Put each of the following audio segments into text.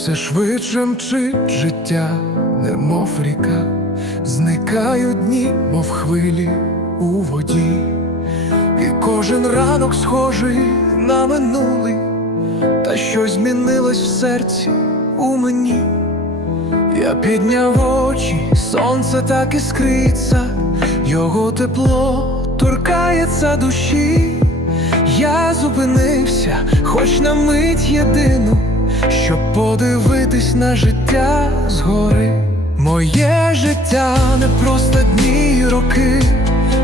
все швидше мчить життя, немов ріка, зникають дні, мов хвилі у воді, і кожен ранок схожий на минулий, та щось змінилось в серці у мені. Я підняв очі, сонце так іскриться, його тепло торкається душі. Я зупинився, хоч на мить єдину, щоб подивитись на життя згори. Моє життя не просто дні й роки,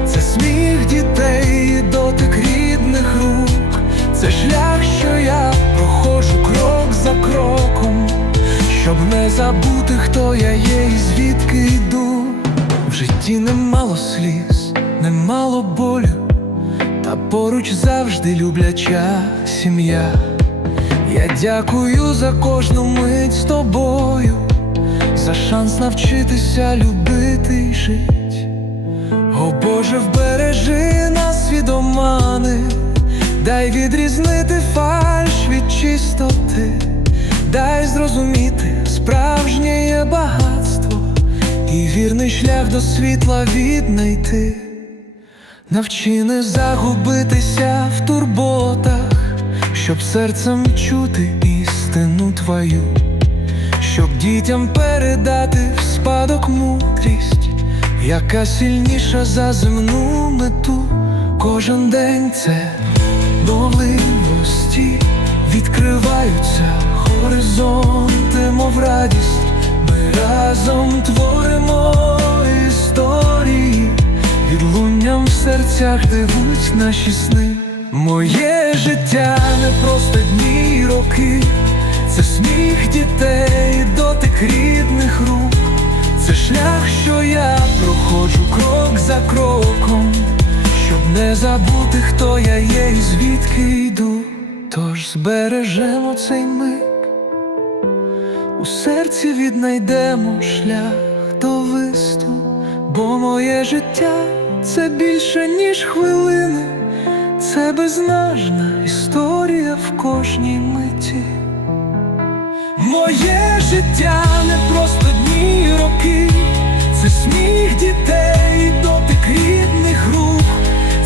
це сміх дітей, і дотик рідних рук, це шлях, що я проходжу крок за кроком, щоб не забути, хто я є і звідки йду. В житті немало сліз, немало болю. Та поруч завжди любляча сім'я. Я дякую за кожну мить з тобою, за шанс навчитися любити й жить. О Боже, вбережи нас від омани, дай відрізнити фальш від чистоти, дай зрозуміти, справжнє багатство, і вірний шлях до світла віднайти. Навчи не загубитися в турботах, щоб серцем чути істину твою, щоб дітям передати в спадок мудрість, яка сильніша за земну мету. Кожен день це новливості, відкриваються горизонти, мов радість. Ми разом творимо історії. Відлунням в серцях дивуть наші сни. Моє життя не просто дні й роки, це сміх дітей, дотик рідних рук, це шлях, що я проходжу крок за кроком, щоб не забути, хто я є і звідки йду. Тож збережемо цей миг, у серці віднайдемо шлях до висту. Бо моє життя це більше, ніж хвилини, це безнажна історія в кожній миті. Моє життя не просто дні й роки, це сміх дітей, і дотик рідних рук,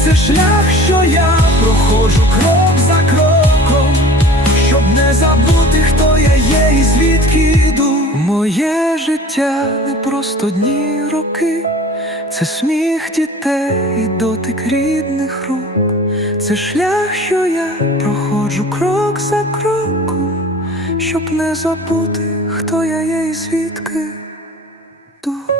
це шлях, що я проходжу крок за кроком, щоб не забути, хто я є і звідки йду. Моє життя не просто дні й роки, це сміх дітей, і рук, це шлях, що я проходжу крок за кроком, щоб не забути, хто я є і звідки йду.